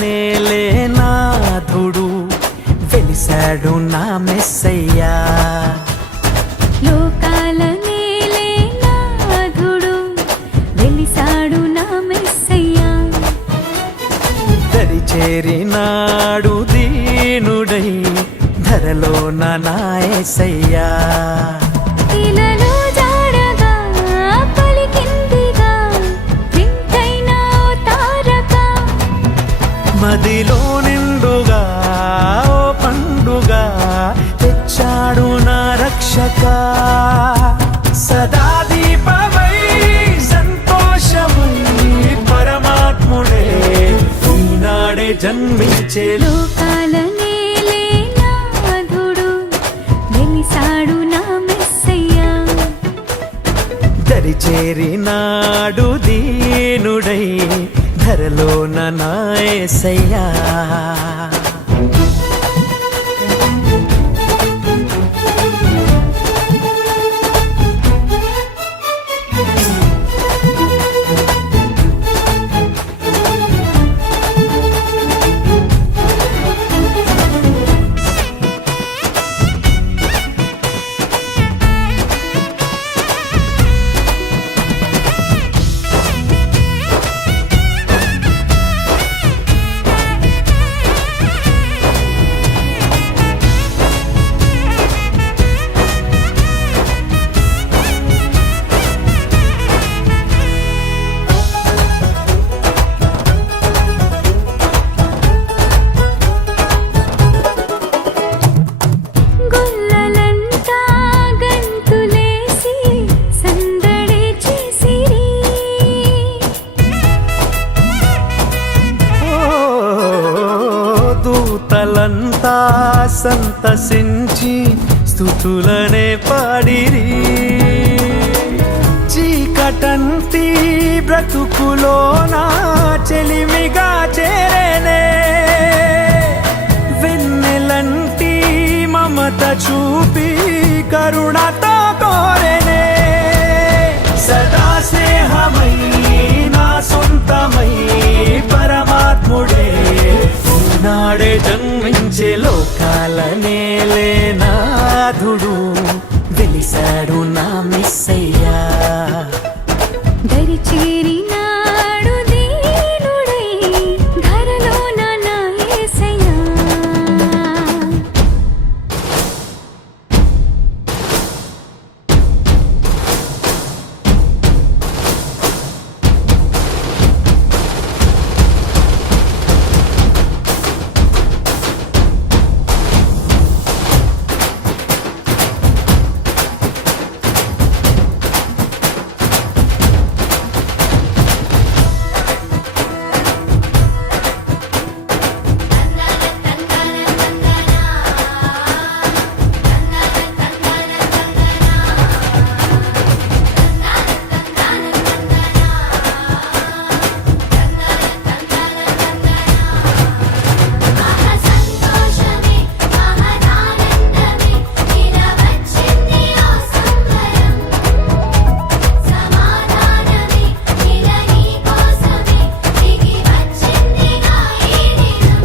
నేలే నాథుడు వెలిసాడు నా మెస్సయ్యా. లోకాల నేలే నాథుడు వెలిసాడు నా మెస్సయ్యా. దరి చేరినాడు దీనుడై ధరలోన నా యేసయ్యా. ఇలలో జాడగా పలికిందిగా వింతైన ఓ తారక, మదిలో నిండుగా ఓ పండుగా తెచ్చాడు నా రక్షక. సదా దీపమై సంతోషమై పరమాత్ముడే ఈనాడే జన్మించే. లోకాల నేలే నాథుడు వెలిసాడు నా మెస్సయ్యా. దరి చేరినాడు దీనుడై ధరలోన నా యేసయ్యా. గొల్లలంతా గంతులేసి సందడి చేసిరి. ఓ దూతలంతా సంతసించి స్తుతులనే పాడిరి. చీకటంటి బ్రతుకులోన చెలిమిగా చేరేనే వెన్నెలంటి మమత చూపి కరుణతో కోరేనే. సదా స్నేహమై నా సొంతమై పరమాత్ముడే నాడే జన్మించే. లోకాల నేలే నాథుడు వెలిసాడు నా మెస్సయ్యా. దరి చేరినాడు దీనుడై ధరలోన నా యేసయ్యా. సంతోషమే మహదానందమే ఇలా వచ్చింది ఓ సంబరం. సమాధానమే ఇలా నీ కోసమే దిగి వచ్చింది నా ఈ దినం.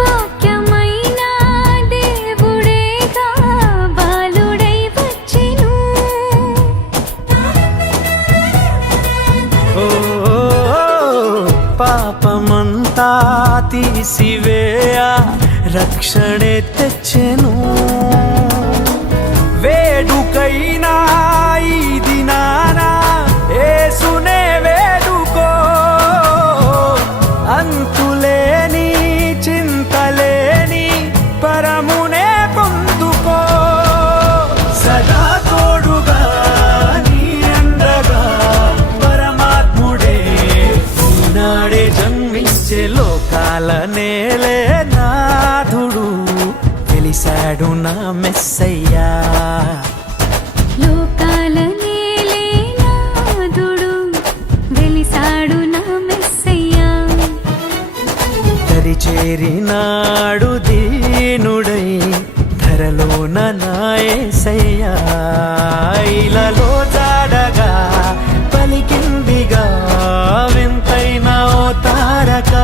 వాక్యమైన దేవుడేగా బాలుడై వచ్చెను. ఓ పాపమంతా తీసివేయ రక్షణే తెచ్చెను. వేడుకైనా ఈ దినాన యేసునే వేడుకో. అంతులేని చింతలేని పరమునే పొందుకో. సదా తోడుగా నీ అండగా పరమాత్ముడే ఈనాడే జన్మించే. లోకాల నేలే నాథుడు వెలిసాడు యేసయ్యా లోకాల నేలేనాదుడు వెలిసాడు నా మెస్సయ్యా దరిచేరినాడు దీనుడై ధరలోన నా యేసయ్యా ఇలలో జాడగా పలికిందిగా వింతైన ఓ తారక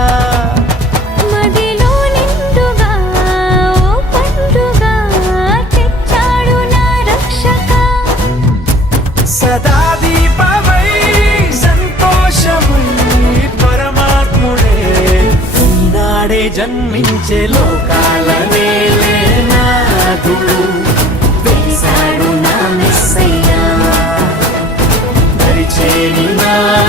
మదిలో నిండుగా ఓ పండుగా తెచ్చాడు నా రక్షక సదా దీపమై సంతోషమై పరమాత్ముడే ఈనాడే జన్మించే లోకాల నేలేనాథుడు వెలిసాడు నా మెస్సయ్యా దరిచేరినాడు